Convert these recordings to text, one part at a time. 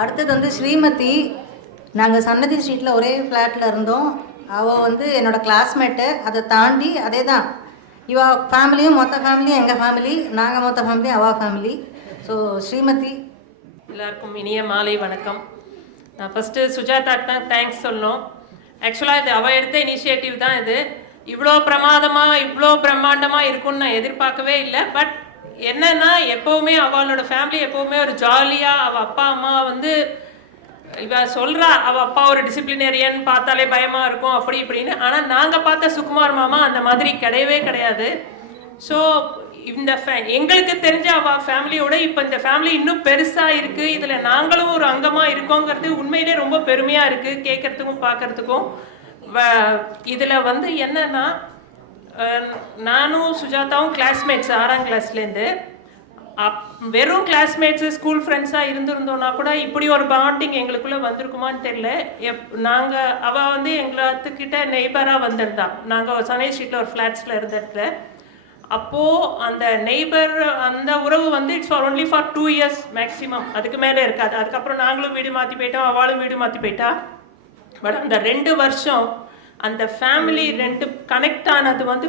அடுத்தது வந்து ஸ்ரீமதி. நாங்கள் சன்னதி ஸ்ட்ரீட்டில் ஒரே ஃப்ளாட்டில் இருந்தோம். அவள் வந்து என்னோடய கிளாஸ்மேட்டு. அதை தாண்டி அதே தான் இவ ஃபேமிலியும் மொத்த ஃபேமிலியும் எங்கள் ஃபேமிலி, நாங்கள் மொத்த ஃபேமிலி அவள் ஃபேமிலி. ஸோ ஸ்ரீமதி. எல்லாருக்கும் இனிய மாலை வணக்கம். நான் ஃபஸ்ட்டு சுஜாதாக்கு தான் தேங்க்ஸ் சொல்லணும். ஆக்சுவலாக இது அவள் எடுத்த இனிஷியேட்டிவ் தான். இது இவ்வளோ பிரமாதமாக இவ்வளோ பிரம்மாண்டமாக இருக்கும்னு நான் எதிர்பார்க்கவே இல்லை. பட் என்னன்னா, எப்போவுமே அவளோட ஃபேமிலி எப்போவுமே ஒரு ஜாலியாக, அவள் அப்பா அம்மா வந்து இவ சொல்கிறா அவள் அப்பா ஒரு டிசிப்ளினேரியன், பார்த்தாலே பயமாக இருக்கும் அப்படி இப்படின்னு. ஆனால் நாங்கள் பார்த்த சுகுமார் மாமா அந்த மாதிரி கிடையவே கிடையாது. ஸோ இந்த எங்களுக்கு தெரிஞ்ச அவள் ஃபேமிலியோட இப்போ இந்த ஃபேமிலி இன்னும் பெருசாக இருக்குது. இதில் நாங்களும் ஒரு அங்கமாக இருக்கோங்கிறது உண்மையிலே ரொம்ப பெருமையாக இருக்குது கேட்குறதுக்கும் பார்க்குறதுக்கும். இதில் வந்து என்னன்னா, நானும் சுஜாதாவும் கிளாஸ்மேட்ஸ் 6ஆம் கிளாஸ்லேருந்து. வெறும் கிளாஸ்மேட்ஸு ஸ்கூல் ஃப்ரெண்ட்ஸாக இருந்திருந்தோன்னா கூட இப்படி ஒரு பாண்டிங் எங்களுக்குள்ளே வந்திருக்குமான்னு தெரியல. அவள் வந்து எங்களுக்கிட்ட நெய்பராக வந்திருந்தா. நாங்கள் சனே ஸ்ட்ரீட்டில் ஒரு ஃப்ளாட்ஸில் இருந்த இடத்துல. அப்போது அந்த நெய்பர் அந்த உறவு வந்து it's for only for 2 years maximum, அதுக்கு மேலே இருக்காது. அதுக்கப்புறம் நாங்களும் வீடு மாற்றி போயிட்டோம், அவளும் வீடு மாற்றி போயிட்டா. பட் அந்த 2 வருஷம் அந்த ஃபேமிலி 2 கனெக்ட் ஆனது வந்து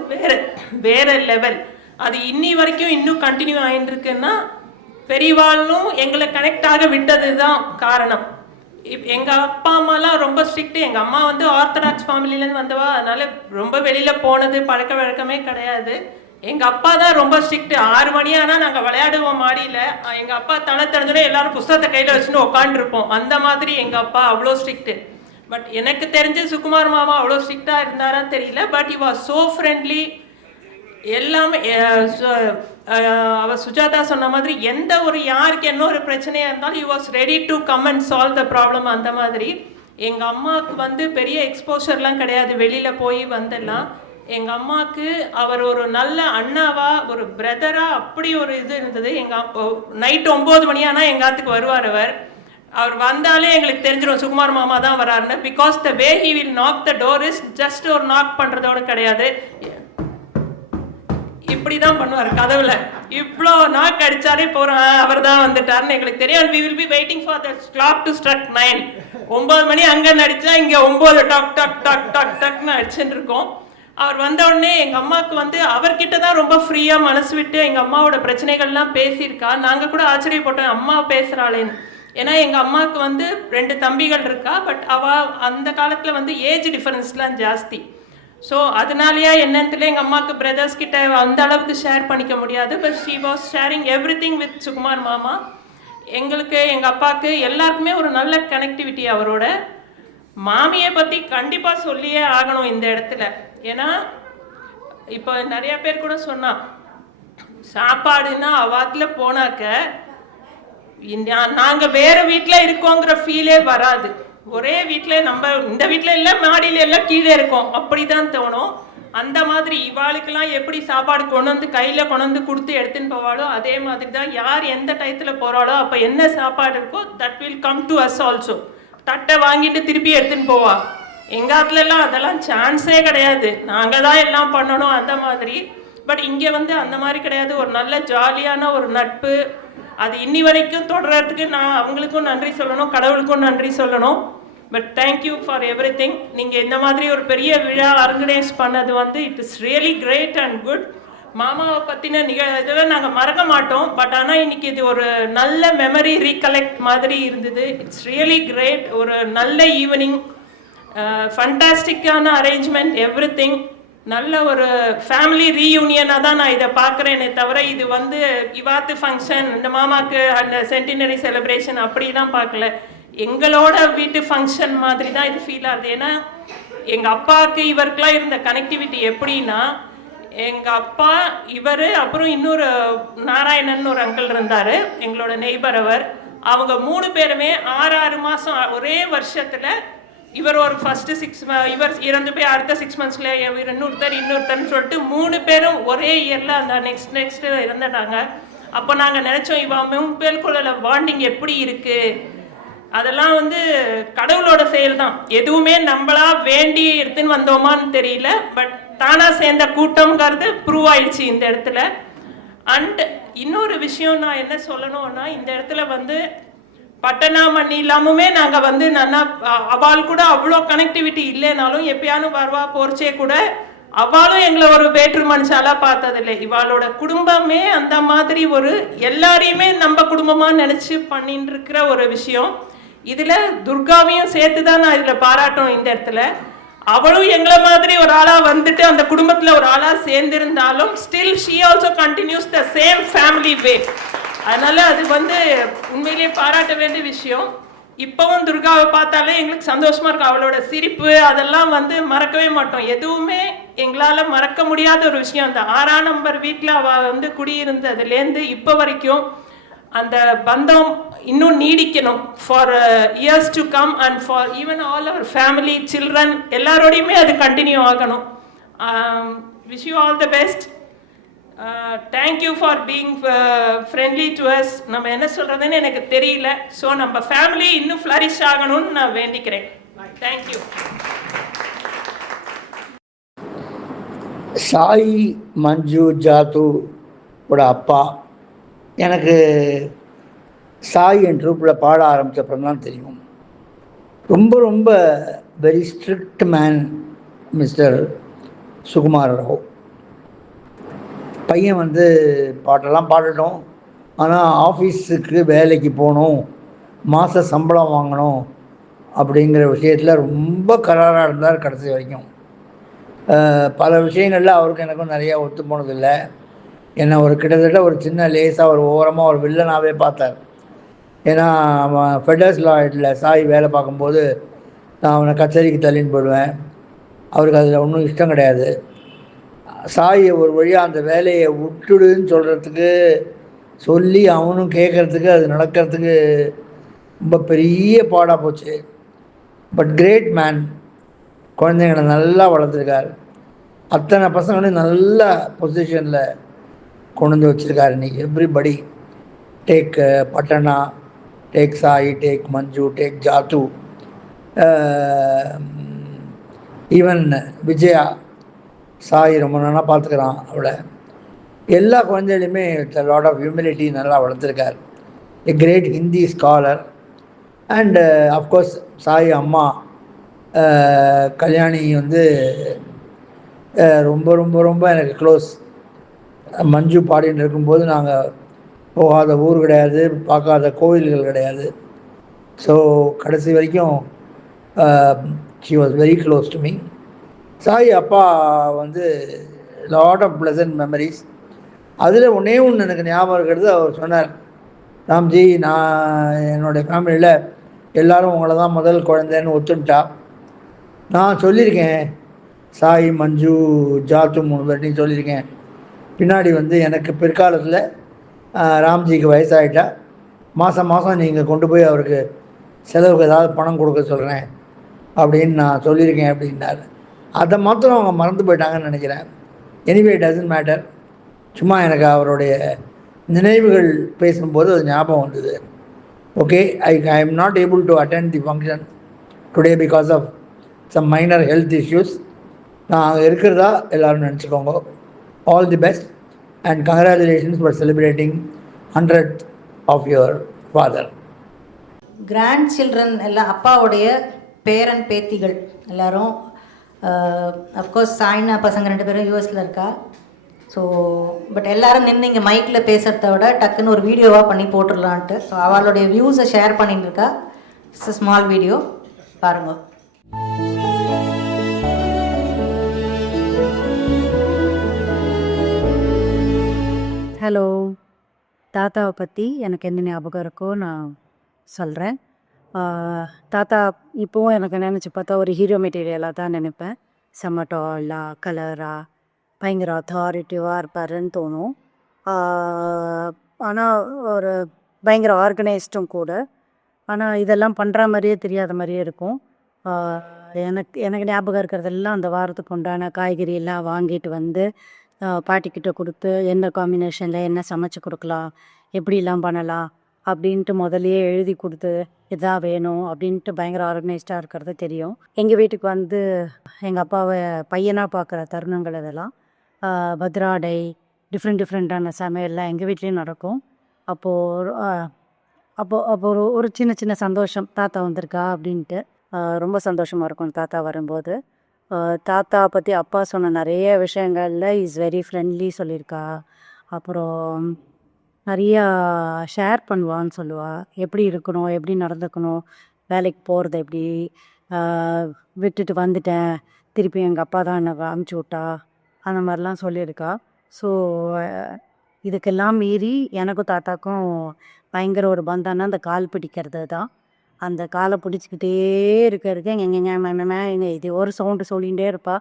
வேறு லெவல். அது இன்னி வரைக்கும் இன்னும் கண்டினியூ ஆகிட்டு இருக்குன்னா பெரியவாளும் எங்களை கனெக்ட் ஆக விட்டது தான் காரணம். எங்கள் அப்பா அம்மாலாம் ரொம்ப ஸ்ட்ரிக்ட்டு. எங்கள் அம்மா வந்து ஆர்த்தடாக்ஸ் ஃபேமிலியிலேருந்து வந்தவா, அதனால் ரொம்ப வெளியில் போனது பழக்க வழக்கமே கிடையாது. எங்கள் அப்பா தான் ரொம்ப ஸ்ட்ரிக்ட்டு. 6 மணி ஆனால் நாங்கள் விளையாடுவோம் மாடியில். எங்கள் அப்பா தலை தெரிஞ்சோன்னே எல்லாரும் புஸ்தகத்தை கையில் வச்சுன்னு உட்காந்துருப்போம். அந்த மாதிரி எங்கள் அப்பா அவ்வளோ ஸ்ட்ரிக்ட்டு. பட் எனக்கு தெரிஞ்ச சுகுமார் மாமா அவ்வளோ ஸ்ட்ரிக்டாக இருந்தாரான்னு தெரியல. But he was so friendly. எல்லாமே அவள் சுஜாதா சொன்ன மாதிரி எந்த ஒரு யாருக்கு என்ன ஒரு பிரச்சனையாக இருந்தாலும் he was ready to come and solve the problem. அந்த மாதிரி எங்கள் அம்மாவுக்கு வந்து பெரிய எக்ஸ்போஷர்லாம் கிடையாது, வெளியில் போய் வந்துடலாம். எங்கள் அம்மாவுக்கு அவர் ஒரு நல்ல அண்ணாவா, ஒரு பிரதராக அப்படி ஒரு இது இருந்தது. நைட்டு 9 மணி ஆனால் எங்கள் ஆத்துக்கு வருவார். அவர் வந்தாலே எங்களுக்கு தெரிஞ்சிடும் சுகுமார் மாமா தான் வராருன்னு. Because the way he will knock the door is just ஒரு நாக் பண்ணுறதோடு கிடையாது, இப்படி தான் பண்ணுவார் கதவுல. இவ்வளோ நாக் அடித்தாலே போகிறோம் அவர் தான் வந்துட்டாருன்னு எங்களுக்கு தெரியும். We will be waiting for the clock to struck 9. 9 மணி அங்கே நடித்தா இங்கே 9 டக் டக் டக் டக் டக்னு அடிச்சுட்டு இருக்கோம். அவர் வந்த உடனே எங்கள் அம்மாவுக்கு வந்து அவர்கிட்ட தான் ரொம்ப ஃப்ரீயாக மனசு விட்டு எங்கள் அம்மாவோட பிரச்சனைகள்லாம் பேசியிருக்கா. நாங்கள் கூட ஆச்சரியப்பட்டோம் அம்மா பேசுகிறாளேன்னு. ஏன்னா எங்கள் அம்மாவுக்கு வந்து 2 தம்பிகள் இருக்கா. பட் அவள் அந்த காலத்தில் வந்து ஏஜ் டிஃபரன்ஸ்லாம் ஜாஸ்தி. ஸோ அதனாலேயா என்னத்துல எங்கள் அம்மாவுக்கு பிரதர்ஸ் கிட்ட அந்த அளவுக்கு ஷேர் பண்ணிக்க முடியாது. But she was sharing every thing with Sukumar மாமா. எங்களுக்கு எங்கள் அப்பாவுக்கு எல்லாருக்குமே ஒரு நல்ல கனெக்டிவிட்டி. அவரோட மாமியை பற்றி கண்டிப்பாக சொல்லியே ஆகணும் இந்த இடத்துல. ஏன்னா இப்போ நிறைய பேர் கூட சொன்னான் சாப்பாடுன்னா அவாத்தில் போனாக்க நாங்கள் வேறு வீட்டில் இருக்கோங்கிற ஃபீலே வராது. ஒரே வீட்டில் நம்ம இந்த வீட்டில் எல்லாம் மாடியில் எல்லாம் கீழே இருக்கோம் அப்படி தான் தோணும். அந்த மாதிரி இவாளுக்கெல்லாம் எப்படி சாப்பாடு கொண்டு வந்து கையில் கொண்டு வந்து கொடுத்து எடுத்துன்னு போவாளோ அதே மாதிரி தான் யார் எந்த டயத்தில் போகிறாளோ அப்போ என்ன சாப்பாடு இருக்கோ that will come to us also. தட்டை வாங்கிட்டு திருப்பி எடுத்துன்னு போவா. எங்கள் ஆத்துலலாம் அதெல்லாம் சான்ஸே கிடையாது, நாங்கள் தான் எல்லாம் பண்ணணும் அந்த மாதிரி. பட் இங்கே வந்து அந்த மாதிரி கிடையாது. ஒரு நல்ல ஜாலியான ஒரு நட்பு அது இன்னி வரைக்கும் தொடர்றதுக்கு நான் அவங்களுக்கும் நன்றி சொல்லணும், கடவுளுக்கும் நன்றி சொல்லணும். But thank you for everything. நீங்கள் இந்த மாதிரி ஒரு பெரிய விழா ஆர்கனைஸ் பண்ணது வந்து it is really great and good. மாமாவை பற்றின இதெல்லாம் நாங்கள் மறக்க மாட்டோம். பட் ஆனால் இன்னைக்கு இது ஒரு நல்ல மெமரி ரீகலெக்ட் மாதிரி இருந்தது. It's really great. ஒரு நல்ல ஈவினிங், ஃபண்டாஸ்டிக்கான அரேஞ்ச்மெண்ட், எவ்ரி திங். நல்ல ஒரு ஃபேமிலி ரீயூனியனாக தான் நான் இதை பார்க்குறேனே தவிர இது வந்து இவாத்து ஃபங்க்ஷன் இந்த மாமாவுக்கு அந்த சென்டினரி செலிப்ரேஷன் அப்படிலாம் பார்க்கல. எங்களோட வீட்டு ஃபங்க்ஷன் மாதிரி தான் இது ஃபீல் ஆகுது. ஏன்னா எங்கள் அப்பாவுக்கு இவருக்கெலாம் இருந்த கனெக்டிவிட்டி எப்படின்னா, எங்கள் அப்பா இவர் அப்புறம் இன்னொரு நாராயணன் ஒரு அங்கிள் இருந்தார் எங்களோட நெய்பர். அவங்க 3 பேருமே 6 மாதம் ஒரே வருஷத்தில் இவர் ஒரு ஃபஸ்ட்டு 6 இவர் இறந்து போய் அடுத்த 6 மந்த்ஸில் இன்னொருத்தர்னு சொல்லிட்டு 3 பேரும் ஒரே இயரில் அந்த நெக்ஸ்ட் இறந்துட்டாங்க. அப்போ நாங்கள் நினச்சோம் இவன் 3 பேருக்குள்ள பாண்டிங் எப்படி இருக்குது. அதெல்லாம் வந்து கடவுளோட செயல் தான். எதுவுமே நம்மளா வேண்டி எடுத்துன்னு வந்தோமான்னு தெரியல. பட் தானாக சேர்ந்த கூட்டம்ங்கிறது ப்ரூவ் ஆயிடுச்சு இந்த இடத்துல. அண்ட் இன்னொரு விஷயம் நான் என்ன சொல்லணும்னா, இந்த இடத்துல வந்து பட்டனா மணி இல்லாமமே நாங்கள் வந்து நல்லா அவள் கூட அவ்வளோ கனெக்டிவிட்டி இல்லைனாலும் எப்பயானு வருவா போர்ச்சே கூட அவளும் எங்களை ஒரு வேற்று மனுஷாலா பார்த்ததில்லை. இவாளோட குடும்பமே அந்த மாதிரி ஒரு எல்லாரையுமே நம்ம குடும்பமாக நினச்சி பண்ணிட்டு இருக்கிற ஒரு விஷயம். இதில் துர்காவையும் சேர்த்து தான் நான் இதில் பாராட்டணும் இந்த இடத்துல. அவளும் எங்களை மாதிரி ஒரு ஆளாக வந்துட்டு அந்த குடும்பத்தில் ஒரு ஆளாக சேர்ந்திருந்தாலும் still she also continues the same family way. அதனால அது வந்து உண்மையிலேயே பாராட்ட வேண்டிய விஷயம். இப்பவும் துர்காவை பார்த்தாலே எங்களுக்கு சந்தோஷமா இருக்கும். அவளோட சிரிப்பு அதெல்லாம் வந்து மறக்கவே மாட்டோம். எதுவுமே எங்களால மறக்க முடியாத ஒரு விஷயம். அந்த 6ஆம் நம்பர் வீட்டில் அவள் வந்து குடியிருந்ததுலேருந்து இப்போ வரைக்கும் அந்த பந்தம் இன்னும் நீடிக்கணும் for years to come and for even all our family children எல்லாரோடையுமே அது கண்டினியூ ஆகணும். Wish you all the best. Thank you for being friendly to us. நம்ம என்ன சொல்கிறதுன்னு எனக்கு தெரியல. ஸோ நம்ம ஃபேமிலி இன்னும் ஃப்ளரிஷ் ஆகணும்னு நான் வேண்டிக்கிறேன். தேங்க்யூ. சாய் மஞ்சு ஜாத்து ஓட அப்பா எனக்கு சாய் என் ட்ரூப்பில் பாட ஆரம்பித்தப்பறம் தான் தெரியும். ரொம்ப ரொம்ப very strict man mister Sukumar Rao. பையன் வந்து பாட்டெல்லாம் பாடட்டும், ஆனால் ஆஃபீஸுக்கு வேலைக்கு போகணும், மாத சம்பளம் வாங்கணும் அப்படிங்கிற விஷயத்தில் ரொம்ப கராராக இருந்தார் கடைசி வரைக்கும். பல விஷயங்களில் அவருக்கு எனக்கும் நிறையா ஒத்து போனதில்லை. என்னை ஒரு கிட்டத்தட்ட ஒரு சின்ன லேசாக ஒரு ஓரமாக ஒரு வில்லனாகவே பார்த்தார். ஏன்னா அவன் ஃபெடர்ஸ் லாய்டில் சாய் வேலை பார்க்கும்போது நான் அவனை கச்சேரிக்கு தள்ளின்னு போயிடுவேன். அவருக்கு அதில் ஒன்றும் இஷ்டம் கிடையாது. சாய் ஒரு வழியாக அந்த வேலையை விட்டுடுன்னு சொல்கிறதுக்கு சொல்லி அவனும் கேட்குறதுக்கு அது நடக்கிறதுக்கு ரொம்ப பெரிய பாடாக போச்சு. But great man. குழந்தைங்களை நல்லா வளர்த்துருக்கார். அத்தனை பசங்களையும் நல்ல பொசிஷனில் கொண்டு வந்து வச்சுருக்காரு. இன்றைக்கி எவ்ரிபடி டேக் பட்டனா, take Sai, take Manju, take ஜாத்து, ஈவன் விஜயா. சாய் ரொம்ப நல்லா பார்த்துக்கிறான் அவளை. எல்லா குழந்தைகளையுமே லாட் ஆஃப் ஹியூமிலிட்டி நல்லா வளர்த்துருக்கார். A great Hindi scholar. And of course Sai அம்மா கல்யாணி வந்து ரொம்ப ரொம்ப ரொம்ப எனக்கு க்ளோஸ். மஞ்சு பாடின்னு இருக்கும்போது நாங்கள் போகாத ஊர் கிடையாது, பார்க்காத கோவில்கள் கிடையாது. ஸோ கடைசி வரைக்கும் she was very close to me. Sai அப்பா வந்து லாட் ஆஃப் ப்ளசன்ட் மெமரிஸ். அதில் ஒன்றே ஒன்று எனக்கு ஞாபகம் இருக்கிறது. அவர் சொன்னார், ராம்ஜி, நான் என்னுடைய ஃபேமிலியில் எல்லோரும் உங்களை தான் முதல் குழந்தைன்னு ஒத்துட்டா. நான் சொல்லியிருக்கேன், சாய் மஞ்சு ஜாத்து 3 பேர்ட்டையும் சொல்லியிருக்கேன், பின்னாடி வந்து எனக்கு பிற்காலத்தில் ராம்ஜிக்கு வயசாகிட்டா மாதம் மாதம் நீங்கள் கொண்டு போய் அவருக்கு செலவுக்கு ஏதாவது பணம் கொடுக்க சொல்கிறேன் அப்படின்னு நான் சொல்லியிருக்கேன் அப்படின்னாரு. அதை மாத்திரம் அவங்க மறந்து போயிட்டாங்கன்னு நினைக்கிறேன். Anyway doesn't matter. சும்மா எனக்கு அவருடைய நினைவுகள் பேசும்போது அது ஞாபகம் வந்தது. Okay, I am not able to attend the function today because of some minor health issues. நான் அங்கே இருக்கிறதா எல்லோரும் நினச்சிக்கோங்க. All the best and congratulations for celebrating 100th of your father. Grandchildren எல்லாம் அப்பாவுடைய பேரன் பேத்திகள் எல்லோரும். அஃப்கோர்ஸ் சாய்னா பசங்க 2 பேரும் யூஎஸில் இருக்கா. ஸோ பட் எல்லோரும் நின்று இங்கே மைக்கில் பேசுகிறத விட டக்குன்னு ஒரு வீடியோவாக பண்ணி போட்டுடலான்ட்டு ஸோ அவளுடைய வியூஸை ஷேர் பண்ணிட்டு இருக்கா. இட்ஸ் அ ஸ்மால் வீடியோ, பாருங்கள். ஹலோ. தாத்தாவை பற்றி எனக்கு என்ன ஞாபகம் இருக்கோ நான் சொல்கிறேன். தாத்தா இப்போவும் எனக்கு நினச்சி பார்த்தா ஒரு ஹீரோ மெட்டீரியலாக தான் நினைப்பேன். செம்ம டாலாக கலராக பயங்கர அத்தாரிட்டிவாக இருப்பாருன்னு தோணும். ஆனால் ஒரு பயங்கர ஆர்கனைஸ்டும் கூட. ஆனால் இதெல்லாம் பண்ணுற மாதிரியே தெரியாத மாதிரியே இருக்கும். எனக்கு ஞாபகம் இருக்கிறதெல்லாம் அந்த வாரத்துக்கு உண்டான காய்கறியெல்லாம் வாங்கிட்டு வந்து பாட்டிக்கிட்ட கொடுத்து என்ன காம்பினேஷனில் என்ன சமைச்சு கொடுக்கலாம், எப்படிலாம் பண்ணலாம் அப்படின்ட்டு முதலையே எழுதி கொடுத்து இதான் வேணும் அப்படின்ட்டு பயங்கர ஆர்கனைஸ்டாக இருக்கிறது தெரியும். எங்கள் வீட்டுக்கு வந்து எங்கள் அப்பாவை பையனாக பார்க்குற தருணங்கள் இதெல்லாம். பத்ராடை டிஃப்ரெண்ட்டான சமையல்லாம் எங்கள் வீட்லேயும் நடக்கும். அப்போது அப்போ ஒரு ஒரு சின்ன சின்ன சந்தோஷம், தாத்தா வந்திருக்கா அப்படின்ட்டு. ரொம்ப சந்தோஷமாக இருக்கும் தாத்தா வரும்போது. தாத்தா பற்றி அப்பா சொன்ன நிறைய விஷயங்கள்ல இஸ் வெரி ஃப்ரெண்ட்லி சொல்லியிருக்கா. அப்புறம் நிறையா ஷேர் பண்ணுவான்னு சொல்லுவா. எப்படி இருக்கணும், எப்படி நடந்துக்கணும், வேலைக்கு போகிறது எப்படி, ஆஹ் விட்டுட்டு வந்துட்டேன், திருப்பி எங்கள் அப்பா தான் என்னை அமுச்சு விட்டா, அந்த மாதிரிலாம் சொல்லியிருக்கா. ஸோ இதுக்கெல்லாம் மீறி எனக்கும் தாத்தாக்கும் பயங்கர ஒரு பந்தம்னா அந்த கால் பிடிக்கிறது தான். அந்த காலை பிடிச்சிக்கிட்டே இருக்க எங்க இது ஒரு சவுண்டு சொல்லிகிட்டே இருப்பா.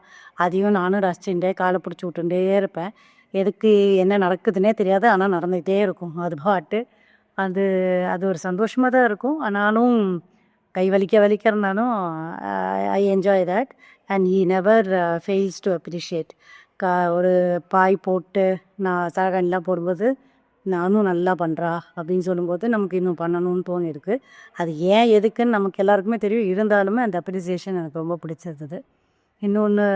அதையும் நானும் ரசிச்சுட்டே காலை பிடிச்சி விட்டுட்டே இருப்பேன். எதுக்கு என்ன நடக்குதுன்னே தெரியாது, ஆனால் நடந்துக்கிட்டே இருக்கும் அது பாட்டு. அது அது ஒரு சந்தோஷமாக தான் இருக்கும். ஆனாலும் கை வலிக்க வலிக்க இருந்தாலும் I enjoy that. And he never fails to appreciate. ஒரு பாய் போட்டு நான் சரகணிலாம் போடும்போது நானும் நல்லா பண்ணுறா அப்படின்னு சொல்லும்போது நமக்கு இன்னும் பண்ணணும்னு தோணிருக்கு. அது ஏன் எதுக்குன்னு நமக்கு எல்லாருக்குமே தெரியும். இருந்தாலுமே அந்த அப்ரிசியேஷன் எனக்கு ரொம்ப பிடிச்சிருந்தது. இன்னொன்று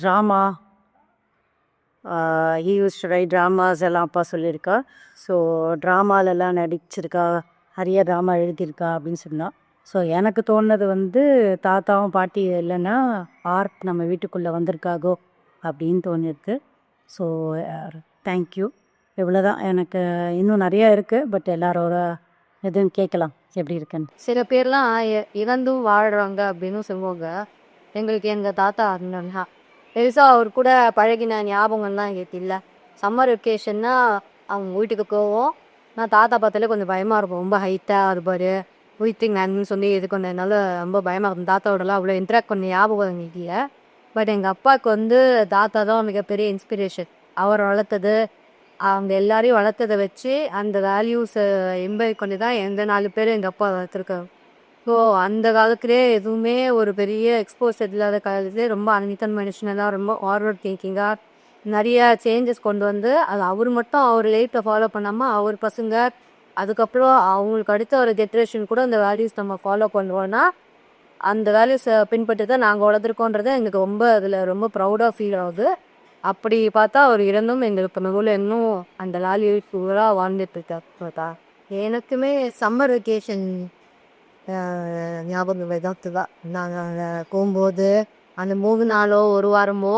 drama, he use to right dramas எல்லாம் அப்பா சொல்லியிருக்கா. ஸோ ட்ராமாலெல்லாம் நடிச்சிருக்கா, நிறைய ட்ராமா எழுதியிருக்கா அப்படின்னு சொன்னா. ஸோ எனக்கு தோணுனது வந்து தாத்தாவும் பாட்டி இல்லைன்னா ஆர்ட் நம்ம வீட்டுக்குள்ளே வந்திருக்காகோ அப்படின்னு தோணிருக்கு. So thank you. இவ்வளோதான். எனக்கு இன்னும் நிறையா இருக்குது, பட் எல்லாரோட எதுவும் கேட்கலாம் எப்படி இருக்குன்னு. சில பேர்லாம் இறந்தும் வாழ்கிறாங்க அப்படின்னு சொல்லுவாங்க. எங்களுக்கு எங்கள் தாத்தா இருந்தாங்க. பெருசாக அவர் கூட பழகின ஞாபகம்லாம் எங்களுக்கு இல்லை. சம்மர் வெக்கேஷன்னா அவங்க வீட்டுக்கு போவோம். நான் தாத்தா பார்த்தாலே கொஞ்சம் பயமாக இருக்கும். ரொம்ப ஹைட்டாக இருப்பார். வீட்டுக்கு நான் சொல்லி இது கொஞ்சம் ரொம்ப பயமாக இருக்கும். தாத்தாவோடலாம் அவ்வளோ இன்ட்ராக்ட் பண்ண ஞாபகம் எங்களுக்கு இல்லை. பட் எங்கள் அப்பாவுக்கு வந்து தாத்தா தான் மிகப்பெரிய இன்ஸ்பிரேஷன். அவர் வளர்த்தது, அவங்க எல்லாரையும் வளர்த்ததை வச்சு அந்த வேல்யூஸை எம்பை பண்ணி தான் எந்த 4 பேர் எங்கள் அப்பா வளர்த்துருக்காங்க. ஸோ அந்த காலத்துலேயே எதுவுமே ஒரு பெரிய எக்ஸ்போசர் இல்லாத காலத்துலேயே ரொம்ப அன்னித்தன் மனுஷனெல்லாம் ரொம்ப ஃபார்வர்ட் திங்கிங்காக நிறைய சேஞ்சஸ் கொண்டு வந்து அது அவர் மட்டும் அவர் லைஃப்பை ஃபாலோ பண்ணாமல் அவர் பசங்க அதுக்கப்புறம் அவங்களுக்கு அடுத்த ஒரு ஜென்ரேஷன் கூட அந்த வேல்யூஸ் நம்ம ஃபாலோ பண்ணுவோன்னா அந்த வேல்யூஸை பின்பற்றி தான் நாங்கள் வளர்த்துருக்கோன்றது எங்களுக்கு ரொம்ப அதில் ரொம்ப ப்ரௌடாக ஃபீல் ஆகுது. அப்படி பார்த்தா அவர் இறந்தும் எங்களுக்கு நடுவில் இன்னும் அந்த வேல்யூ ஃபுல்லாக வாழ்ந்துட்டு இருக்கா. எனக்குமே சம்மர் வெக்கேஷன் ஞாபகம் எதாவது தான். நாங்கள் போகும்போது அந்த 3 நாளோ 1 வாரமோ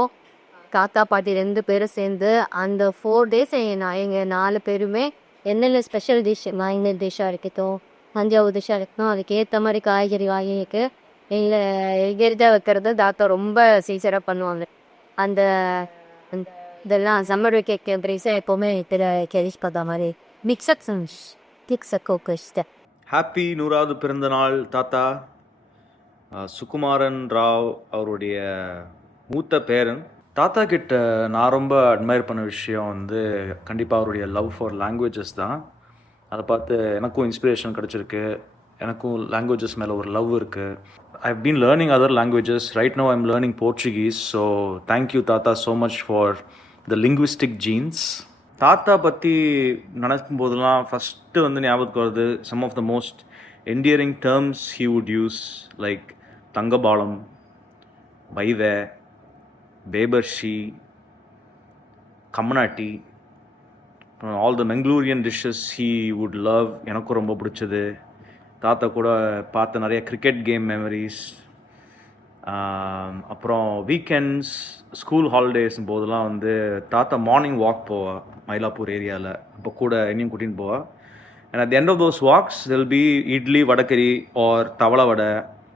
தாத்தா பாட்டி 2 பேரும் சேர்ந்து அந்த 4 days எங்கள் 4 பேருமே என்னென்ன ஸ்பெஷல் டிஷ் வாங்கின டிஷ்ஷாக இருக்கட்டும், தஞ்சாவூர் டிஷ்ஷாக இருக்கட்டும், அதுக்கு ஏற்ற மாதிரி காய்கறி வாங்கிக்கு எங்கேரிதான் வைக்கிறது தாத்தா ரொம்ப சீசராக பண்ணுவாங்க. அந்த இதெல்லாம் சம்மர் வெக்கேஷன் ப்ரைஸாக எப்போவுமே கெரிஷ் பார்த்தா மாதிரி மிக்சட் கோகஸ்ட. ஹாப்பி 100வது பிறந்த நாள் தாத்தா. சுகுமாரன் ராவ் அவருடைய மூத்த பேரன். தாத்தா கிட்ட நான் ரொம்ப அட்மையர் பண்ண விஷயம் வந்து கண்டிப்பாக அவருடைய லவ் ஃபார் லாங்குவேஜஸ் தான். அதை பார்த்து எனக்கும் இன்ஸ்பிரேஷன் கிடச்சிருக்கு. எனக்கும் லாங்குவேஜஸ் மேலே ஒரு லவ் இருக்குது. I have been learning other languages. Right now I am learning Portuguese. So thank you தாத்தா so much for the linguistic genes. தாத்தா பற்றி நினைக்கும் போதெல்லாம் ஃபஸ்ட்டு வந்து ஞாபகத்துக்கு வருது some of the most endearing terms he would use, like தங்கபாலம், வைவே, பேபர்ஷி, கம்மநாட்டி, all the Mangalorean dishes he would love. எனக்கும் ரொம்ப பிடிச்சது. தாத்தா கூட பார்த்த நிறைய கிரிக்கெட் கேம் மெமரிஸ். அப்புறம் வீக்கெண்ட்ஸ், ஸ்கூல் ஹாலிடேஸ் போதெல்லாம் வந்து தாத்தா மார்னிங் வாக் போவா மயிலாப்பூர் ஏரியாவில். அப்போ கூட என்னையும் கூட்டின்னு போவா. And at the end of those walks they'll be idli, vadacurry or thavala vadai,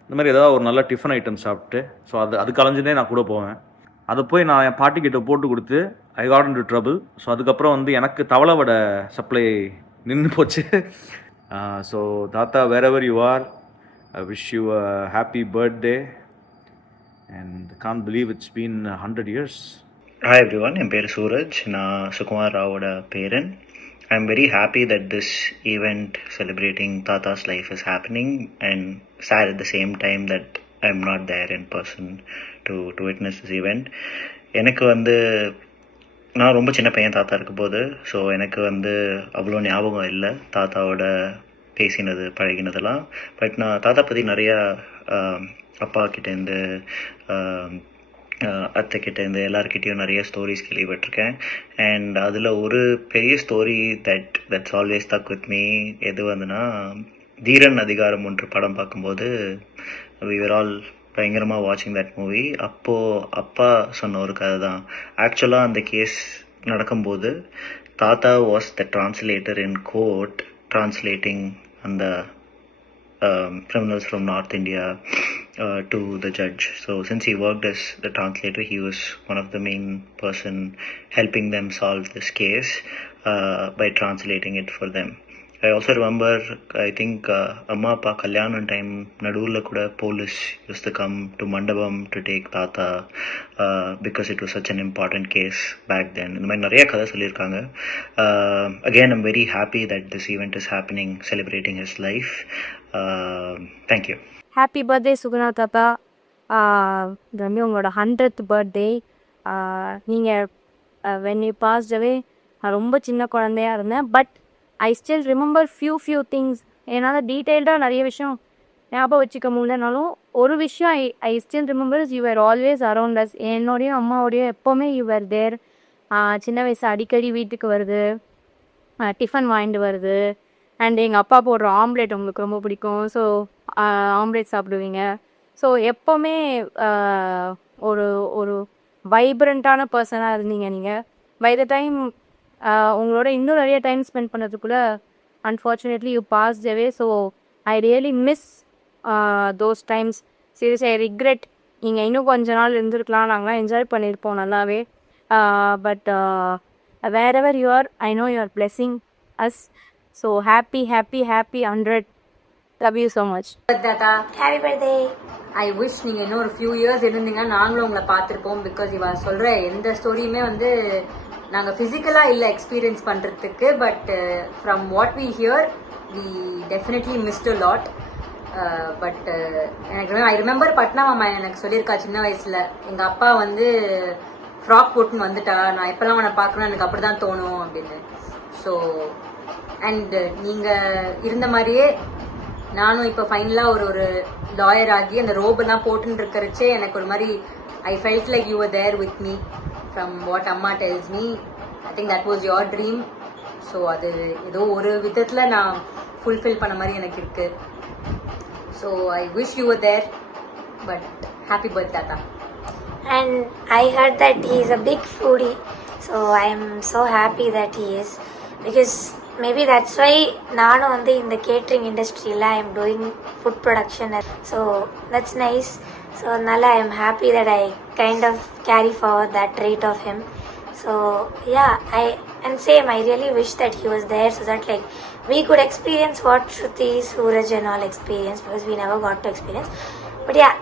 இந்த மாதிரி ஏதாவது ஒரு நல்ல டிஃபன் ஐட்டம் சாப்பிட்டு, ஸோ அது கலைஞ்சுனே நான் கூட போவேன். அதை போய் நான் என் பாட்டிக்கிட்ட போட்டு கொடுத்து I got into trouble. So அதுக்கப்புறம் வந்து எனக்கு தவளை வடை சப்ளை நின்று போச்சு. ஸோ தாத்தா, wherever you are, I wish you a happy birthday and can't believe it's been 100 years. Hi everyone, என் பேர் சூரஜ். நான் சுகுமார் ராவோட பேரன். I'm very happy that this event celebrating Tata's life is happening, and sad at the same time that I'm not there in person to witness this event. எனக்கு வந்து நான் ரொம்ப சின்ன பையன் தாத்தா இருக்கும்போது. ஸோ எனக்கு வந்து அவ்வளோ ஞாபகம் இல்லை தாத்தாவோட பேசினது பழகினதெல்லாம். பட் நான் தாத்தா பற்றி நிறையா அப்பா கிட்டேருந்து அத்தைக்கிட்ட இந்த எல்லாருக்கிட்டேயும் நிறைய ஸ்டோரிஸ் கேள்விப்பட்டிருக்கேன். அண்ட் அதில் ஒரு பெரிய story that's always stuck with me எது வந்துன்னா, தீரன் அதிகாரம் 1 படம் பார்க்கும்போது we were all பயங்கரமாக வாட்சிங் தட் மூவி. அப்போது அப்பா சொன்ன ஒரு கதை தான். ஆக்சுவலாக அந்த கேஸ் நடக்கும்போது தாத்தா was the translator in court translating அந்த criminals from North India to the judge. So since he worked as the translator, he was one of the main person helping them solve this case by translating it for them. I also remember, I think Amma Appa Kalyanam time Nadula kuda police used to come to Mandapam to take Tata because it was such an important case back then. இந்த மாதிரி நிறைய கதை சொல்லியிருக்காங்க. Again, I'm very happy that this event is happening, celebrating his life. Thank you. Happy birthday Suguna தாத்தா. இது வந்து உங்களோட 100th birthday. நீங்கள் வென் யூ பாஸ்ட் அவே நான் ரொம்ப சின்ன குழந்தையா இருந்தேன். But I still remember few things. என்னால் டீட்டெயில்டாக நிறைய விஷயம் ஞாபகம் வச்சுக்க முடியலனாலும் ஒரு விஷயம் I still remembers you are always around us. என்னோடையும் அம்மாவோடையும் எப்போவுமே யூ ஆர் தேர். சின்ன வயசு அடிக்கடி வீட்டுக்கு வருது, டிஃபன் வாங்கிட்டு வருது. அண்ட் எங்கள் அப்பா போடுற ஆம்லேட் உங்களுக்கு ரொம்ப பிடிக்கும். ஸோ ஆம்லேட் சாப்பிடுவீங்க. ஸோ எப்போவுமே ஒரு ஒரு வைப்ரண்ட்டான பர்சனாக இருந்தீங்க நீங்கள். பை த டைம் உங்களோட இன்னும் நிறைய டைம் ஸ்பெண்ட் பண்ணதுக்குள்ளே unfortunately you passed away. So I really miss those times. Serious I regret. நீங்கள் இன்னும் கொஞ்ச நாள் இருந்திருக்கலாம், நாங்களாம் என்ஜாய் பண்ணியிருப்போம் நல்லாவே. But wherever you are, I know you are blessing us. So happy 100. Love you so much தாத்தா. Happy birthday. ஐ விஷ் நீங்கள் இன்னும் ஒரு ஃபியூ இயர்ஸ் இருந்தீங்கன்னா நாங்களும் உங்களை பார்த்துருப்போம். பிகாஸ் இவ சொல்கிற எந்த ஸ்டோரியுமே வந்து நாங்கள் ஃபிசிக்கலாக இல்லை எக்ஸ்பீரியன்ஸ் பண்ணுறதுக்கு. But from what we hear we definitely missed a lot. But எனக்கு ஐ ரிமெம்பர் பட்னா மாமா எனக்கு சொல்லியிருக்கா சின்ன வயசில், எங்கள் அப்பா வந்து ஃப்ராக் போட்டுன்னு வந்துட்டா, நான் எப்போல்லாம் அவனை பார்க்கணும் எனக்கு அப்படி தான் தோணும் அப்படின்னு. ஸோ அண்ட் நீங்கள் இருந்த மாதிரியே நானும் இப்போ ஃபைனலாக ஒரு லாயர் ஆகி அந்த ரோபெல்லாம் போட்டுன்னு இருக்கிறச்சே எனக்கு ஒரு மாதிரி I felt like you were there with me from what அம்மா tells me. I think that was your dream. So அது ஏதோ ஒரு விதத்தில் நான் ஃபுல்ஃபில் பண்ண மாதிரி எனக்கு இருக்குது. So I wish you were there. But happy birthday தாத்தா. And I heard that he is a big foodie. So I am so happy that he is. Because maybe that's why நானும் வந்து இந்த catering இண்டஸ்ட்ரியில் I am doing food production. So that's nice. So அதனால I am happy that I kind of carry forward that trait of him. So yeah, and same, I really wish that he was there so that like we could experience what Shruti, Suraj and all experience, because we never got to experience. But yeah,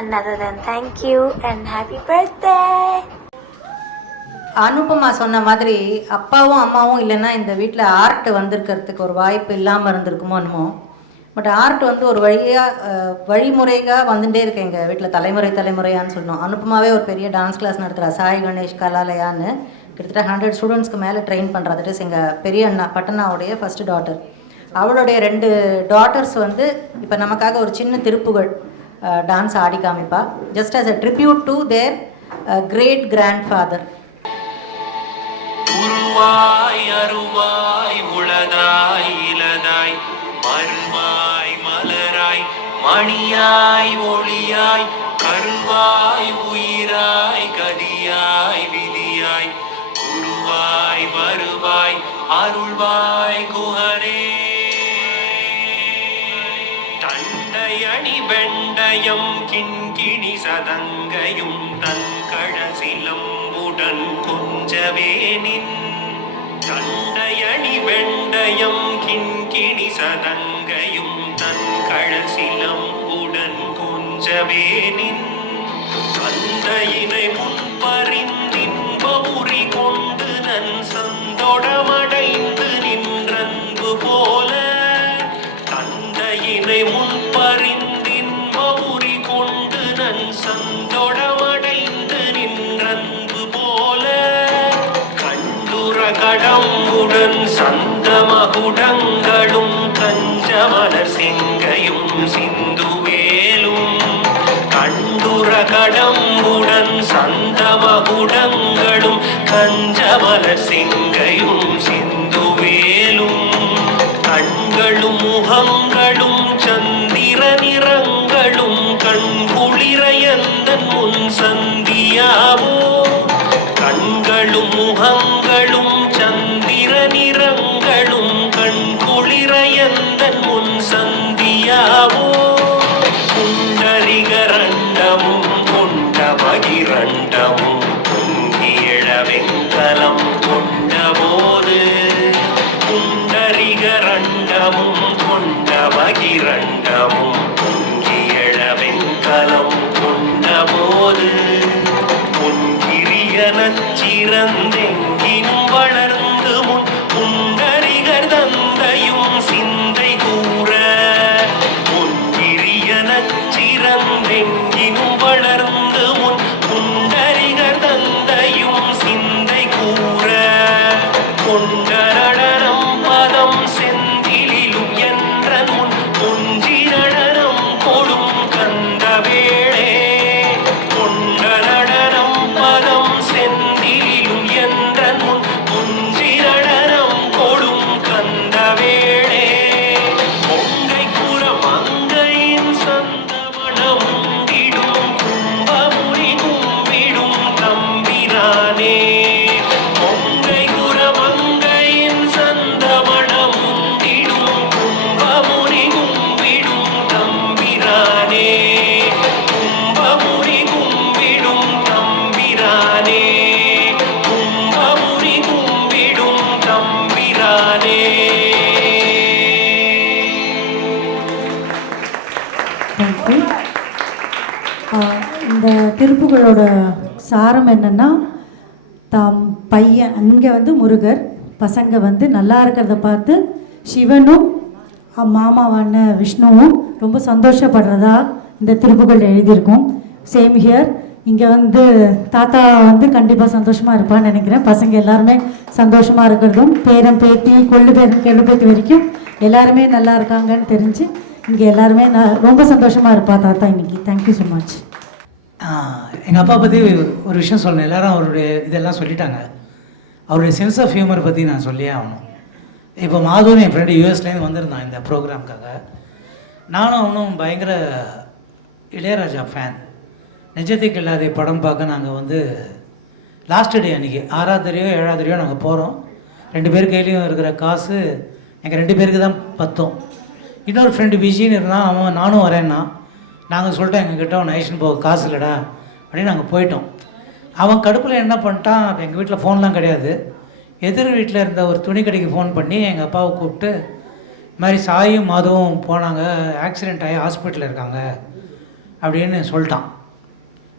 and other than thank you and happy birthday. Anupama சொன்ன மாதிரி அப்பாவும் அம்மாவும் இல்லைன்னா இந்த வீட்டில் art வந்திருக்கிறதுக்கு ஒரு வாய்ப்பு இல்லாமல் இருந்திருக்குமோ என்னமோ. பட் ஆர்ட் வந்து ஒரு வழிமுறையாக வந்துட்டே இருக்கு எங்கள் வீட்டில், தலைமுறையான்னு சொல்லணும். அனுபமாவே ஒரு பெரிய டான்ஸ் கிளாஸ் நடத்துகிறா, சாய் கணேஷ் கலாலயான்னு. கிட்டத்தட்ட 100 ஸ்டூடெண்ட்ஸ்க்கு மேலே ட்ரெயின் பண்ணுறா. தட் இஸ் எங்கள் பெரிய அண்ணா பட்டனாவுடைய ஃபஸ்ட்டு டாட்டர். அவளுடைய 2 டாட்டர்ஸ் வந்து இப்போ நமக்காக ஒரு சின்ன திருப்புகழ் டான்ஸ் ஆடி காமிப்பா, just as a tribute to their great grandfather. உருவாய் அருவாய் உளதாய் இலதாய் மறுவாய் மலராய் மணியாய் ஒளியாய் கருவாய் உயிராய் கதியாய் விதியாய் குருவாய் வருவாய் அருள்வாய் குஹரே. தண்டையணி வெண்டயம் கிண்கிணி சதங்கையும் தன் கழசிலம்புடன் கொஞ்சவேனின். தண்டையணி வெண்டயம் கிண்கிணி சதங்கையும் தன் கழசிலம்புடன் கொஞ்சவேனின். கந்தையினை முன்பறிந்தின்பமுறி கொண்டு நன் சந்தொடமடைந்து நின்றன்பு போல. தந்தையினை முன்பறிந்தின்பமுறி கொண்டு நன் சந்தொடமடைந்து நின்றன்பு போல. கடம்புடன் சந்தமகுடங்களும் தஞ்சமலர் செங்கையும் சிந்துவேலும். கண்டுர கடம்புடன் மகுடங்களும் கஞ்சமல செங்கையும் சிந்துவேலும் கண்களும் முகங்களும் சந்திர நிறங்களும் கண்குளிரையந்தன் முன் சந்தியாவோ கண்களும் முகங்களும் சந்திர நிறங்களும் கண்குளிரையந்தன் முன் சந்தியாவோ புண்டரிகரண்டமும் கொண்ட மகிரண்டமும் பொங்கியழ வெங்கலம் கொண்ட போது புண்டரிகரண்டமும் கொண்ட மகிரண்டமும் பொங்கியழ வெங்கலம் கொண்ட போது பொன்கிரியனச் சிறந்தெங்கினும் வளர்ந்து முன் புண்டரிகர் தந்தையும் சிந்தை கூற பொன்கிரியனச் சிறந்தெங்கினும் வளர்ந்து முன் புண்டரிகர் தந்தையும் சிந்தை கூற கொண்ட நடனம் பதம் செந்திலும் என்ற முன் பொஞ்சி நடனம் கொடும் கந்த வேளே கொண்ட நடனம் பதம் செந்திலும் என்ற முன் பொஞ்சி நடனம் கொடும் கந்த வேளே பொங்கை புற மங்கையின் சந்தமணம் உண்டிடும் கும்பமுனி கும்பிடும் தம்பிரானே பொங்கை புற மங்கையின் சந்தமணம் உண்டிடும் கும்பமுனி கும்பிடும் தம்பிரானே கும்பமுனி கும்பிடும் தம்பிரானே கும்பமுனி கும்பிடும் தம்பிரானே. தேங்க்யூ. இந்த திருப்புகளோட சாரம் என்னென்னா, தாம் பையன் அங்கே வந்து முருகர், பசங்க வந்து நல்லா இருக்கிறத பார்த்து சிவனும் மாமாவான விஷ்ணுவும் ரொம்ப சந்தோஷப்படுறதா இந்த திருப்புகள் எழுதியிருக்கோம். Same here. இங்கே வந்து தாத்தா வந்து கண்டிப்பாக சந்தோஷமாக இருப்பான்னு நினைக்கிறேன். பசங்க எல்லாருமே சந்தோஷமாக இருக்கிறதும், பேரன் பேத்தி கொள்ளு பேத்தி வரைக்கும் எல்லாருமே நல்லா இருக்காங்கன்னு தெரிஞ்சு இங்கே எல்லாருமே ரொம்ப சந்தோஷமாக இருப்பா தாத்தா இன்னைக்கு. Thank you so much. எங்கள் அப்பா பற்றி ஒரு விஷயம் சொல்லணும். எல்லாரும் அவருடைய இதெல்லாம் சொல்லிட்டாங்க. அவருடைய சென்ஸ் ஆஃப் ஹியூமர் பற்றி நான் சொல்லியே ஆகணும். இப்போ மாதவன் என் ஃப்ரெண்டு யூஎஸ்லேருந்து வந்திருந்தான் இந்த ப்ரோக்ராம்க்காக. நானும் அவனும் பயங்கர இளையராஜா ஃபேன். நிஜத்துக்கு இல்லாத படம் பார்க்க நாங்கள் வந்து லாஸ்ட் டே அன்றைக்கி 6ஆவது 7ஆவது நாங்கள் போகிறோம். 2 பேர் கையிலையும் இருக்கிற காசு எங்கள் 2 பேருக்கு தான் பத்தும். இன்னொரு ஃப்ரெண்டு விஜின்னு இருந்தான். அவன் நானும் வரேன்னா நாங்கள் சொல்லிட்டோம் எங்ககிட்ட அவன் ஐஷன் போக காசு இல்லைடா அப்படின்னு நாங்கள் போயிட்டோம். அவன் கடுப்பில் என்ன பண்ணிட்டான், எங்கள் வீட்டில் ஃபோன்லாம் கிடையாது. எதிர் வீட்டில் இருந்த ஒரு துணி கடைக்கு ஃபோன் பண்ணி எங்கள் அப்பாவை கூப்பிட்டு இது மாதிரி சாயும் மாதவும் போனாங்க, ஆக்சிடெண்ட் ஆகி ஹாஸ்பிட்டலில் இருக்காங்க அப்படின்னு சொல்லிட்டான்.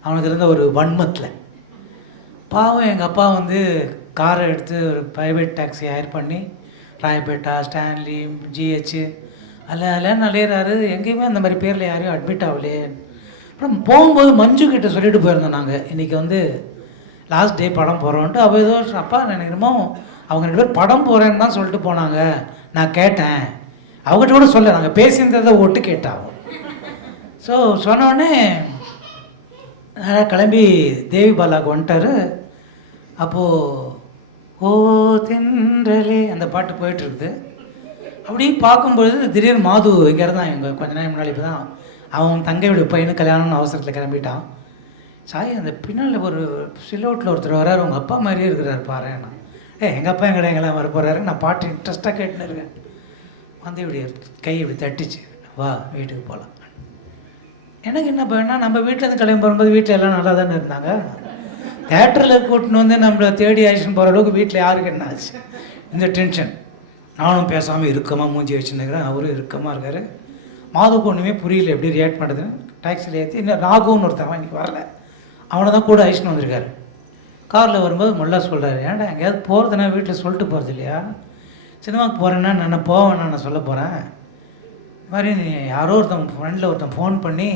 அவனுக்கு இருந்த ஒரு வன்மத்தில். பாவம் எங்கள் அப்பா வந்து காரை எடுத்து ஒரு ப்ரைவேட் டாக்ஸி ஹையர் பண்ணி ராயப்பேட்டா, ஸ்டான்லி, ஜிஹெச் அல்லன்னு அலையிறாரு. எங்கேயுமே அந்த மாதிரி பேரில் யாரையும் அட்மிட் ஆகலையே. அப்புறம் போகும்போது மஞ்சு கிட்ட சொல்லிட்டு போயிருந்தோம் நாங்கள், இன்றைக்கி வந்து லாஸ்ட் டே படம் போகிறோன்ட்டு. அவள் ஏதோ அப்பா நினைக்கிறமோ அவங்க 2 பேர் படம் போகிறேன்னு தான் சொல்லிட்டு போனாங்க. நான் கேட்டேன், அவங்ககிட்ட கூட சொல்ல, நாங்கள் பேசியிருந்ததை ஒட்டு கேட்டாங்க. ஸோ சொன்னோடனே கிளம்பி தேவி பாலாவுக்கு வந்துட்டார். அப்போது ஓ தென்றலே அந்த பாட்டு போயிட்டுருக்குது. அப்படி பார்க்கும்பொழுது திடீர்னு மாது இங்கே இருந்தான். எங்கள் கொஞ்ச நேரம் முன்னாடி இப்போ தான் அவன் தங்கையோட பையனு கல்யாணம்னு அவசரத்தில் கிளம்பிட்டான். சாய் அந்த பின்னால் ஒரு சில்லோட்டில் ஒருத்தர் வர்றாரு, உங்கள் அப்பா மாதிரியே இருக்கிறார் பாரு. நான் எங்கள் அப்பா எங்கெல்லாம் வர போகிறாரு. நான் பாட்டு இன்ட்ரெஸ்ட்டாக கேட்டுன்னு இருக்கேன். வந்து இப்படி கை இப்படி தட்டிச்சு, வா வீட்டுக்கு போகலாம். எனக்கு என்ன பயம்னா, நம்ம வீட்டிலேருந்து கிளம்பி வரும்போது வீட்டில் எல்லாம் நல்லா தானே இருந்தாங்க. தேட்டரில் கூட்டின்னு வந்து நம்மளை தேடி ஆக்ஷன் போகிற அளவுக்கு வீட்டில் யாருக்கு என்ன ஆச்சு, இந்த டென்ஷன். நானும் பேசாமல் இறுக்கமாக மூஞ்சி வச்சுருக்கிறேன், அவரும் இறுக்கமாக இருக்கார். மாதுவுக்கு ஒன்றுமே புரியல எப்படி ரியாக்ட் பண்ணுறதுன்னு. டாக்ஸியில் ஏற்றி இன்னும் ராகுன்னு ஒருத்தவன் இன்றைக்கி வரல, அவனை தான் கூட ஐஸ்னு வந்திருக்காரு. காரில் வரும்போது முல்லா சொல்கிறாரு, ஏன்டா எங்கேயாவது போகிறதுனா வீட்டில் சொல்லிட்டு போகிறது இல்லையா, சினிமாவுக்கு போகிறேன்னா நான் போவேன், நான் சொல்ல போகிறேன். இது மாதிரி நீ யாரோ ஃப்ரெண்டில் ஒருத்தன் ஃபோன் பண்ணி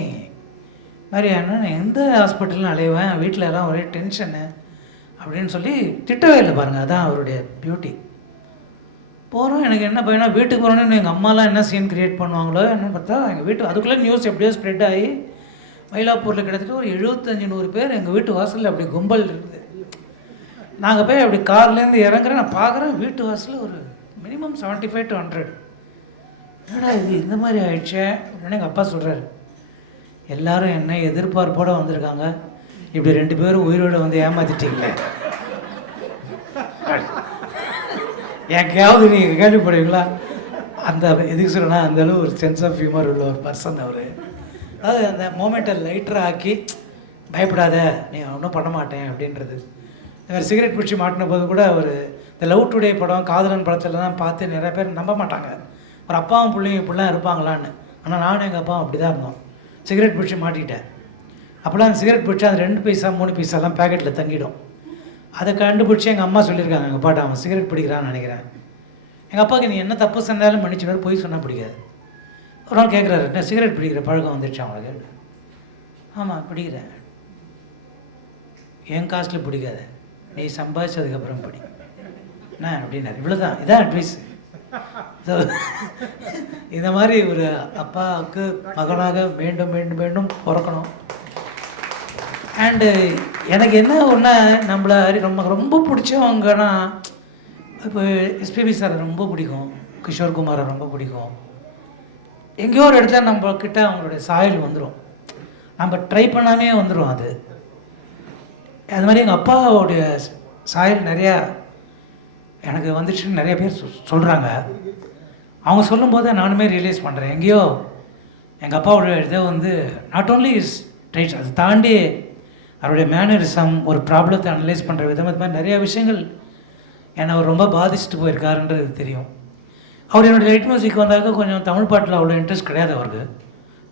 மாதிரி அண்ணா நான் எந்த ஹாஸ்பிட்டல்னு அலைவேன், வீட்டில் எல்லாம் ஒரே டென்ஷனு அப்படின்னு சொல்லி திட்டவே இல்லை பாருங்கள். அதுதான் அவருடைய பியூட்டி. போகிறோம், எனக்கு என்ன பையனா வீட்டுக்கு போகிறோன்னு எங்கள் அம்மாலாம் என்ன சீன் க்ரியேட் பண்ணுவாங்களோ என்னன்னு பார்த்தா எங்கள் வீட்டு அதுக்குள்ளே நியூஸ் எப்படியோ ஸ்ப்ரெட் ஆகி மயிலாப்பூரில் கிட்டத்தட்ட ஒரு 75-100 பேர் எங்கள் வீட்டு வாசலில் அப்படி கும்பல் இருக்குது. நாங்கள் போய் அப்படி கார்லேருந்து இறங்குறேன், நான் பார்க்குறேன் வீட்டு வாசலில் ஒரு மினிமம் 75 to 100. என்னடா இது இந்த மாதிரி ஆயிடுச்சே அப்படின்னு எங்கள் அப்பா சொல்கிறாரு. எல்லாரும் என்ன எதிர்பார்ப்போடு வந்திருக்காங்க, இப்படி 2 பேரும் உயிரோடு வந்து ஏமாத்திட்டீங்களே. எங்கேயாவது நீங்கள் கேள்விப்படுவீங்களா? அந்த எதுக்கு சொல்கிறேன்னா, அந்தளவு ஒரு சென்ஸ் ஆஃப் ஹியூமர் உள்ள ஒரு பர்சன் அவர். அதாவது அந்த மோமெண்ட்டை லைட்டராக ஆக்கி, பயப்படாத நீ ஒன்றும் பண்ண மாட்டேன் அப்படின்றது. வேறு சிகரெட் பிடிச்சி மாட்டின போது கூட அவர் இந்த லவ் டுடே படம், காதலன் படத்தில் தான் பார்த்து நிறைய பேர் நம்ப மாட்டாங்க, ஒரு அப்பாவும் பிள்ளைங்க இப்படிலாம் இருப்பாங்களான்னு. ஆனால் நானும் எங்கள் அப்பாவும் அப்படி தான் இருந்தோம். சிகரெட் பிடிச்சி மாட்டிக்கிட்டேன். அப்போல்லாம் அந்த சிகரெட் பிடிச்சா அந்த 2 பைசா 3 பைசாலாம் பேக்கெட்டில் தங்கிடும். அதை கண்டுபிடிச்சி எங்கள் அம்மா சொல்லியிருக்காங்க, எங்கள் அப்பாட்ட அவன் சிகரெட் பிடிக்கிறான்னு நினைக்கிறேன். எங்கள் அப்பாவுக்கு நீ என்ன தப்பு சொன்னாலும் மன்னிச்சுனாலும் போய் சொன்னால் பிடிக்காது. ஒரு நாள் கேட்குறாரு, நான் சிகரெட் பிடிக்கிற பழக்கம் வந்துடுச்சு அவங்களுக்கு. ஆமாம் பிடிக்கிறேன். என் காஸ்ட்டில் பிடிக்காத, நீ சம்பாதிச்சதுக்கப்புறம் படி என்ன அப்படின்னாரு. இவ்வளோதான், இதான் அட்வைஸ். ஸோ இந்த மாதிரி ஒரு அப்பாவுக்கு மகனாக மீண்டும் மீண்டும் மீண்டும் பிறக்கணும். அண்டு எனக்கு என்ன ஒன்று, நம்மளை ரொம்ப பிடிச்சவங்கன்னா, இப்போ எஸ்பிபி சாரை ரொம்ப பிடிக்கும், கிஷோர் குமாரை ரொம்ப பிடிக்கும். எங்கேயோ ஒரு இடத்துல நம்மக்கிட்ட அவங்களுடைய சாயல் வந்துடும், நம்ம ட்ரை பண்ணாமே வந்துடும். அது மாதிரி எங்கள் அப்பாவுடைய சாயல் நிறையா எனக்கு வந்துச்சுன்னு நிறைய பேர் சொல்கிறாங்க. அவங்க சொல்லும்போது நானுமே ரியலைஸ் பண்ணுறேன், எங்கேயோ எங்கள் அப்பாவோட இதை வந்து நாட் ஓன்லி இஸ் ரைட், அதை தாண்டி அவருடைய மேனரிசம், ஒரு ப்ராப்ளத்தை அனலைஸ் பண்ணுற விதம், இது மாதிரி நிறையா விஷயங்கள் என்னை அவர் ரொம்ப பாதிச்சுட்டு போயிருக்காருன்றது தெரியும். அவர் என்னுடைய லைட் மியூசிக் வந்தாக்க கொஞ்சம் தமிழ் பாட்டில் அவ்வளோ இன்ட்ரெஸ்ட் கிடையாது அவருக்கு.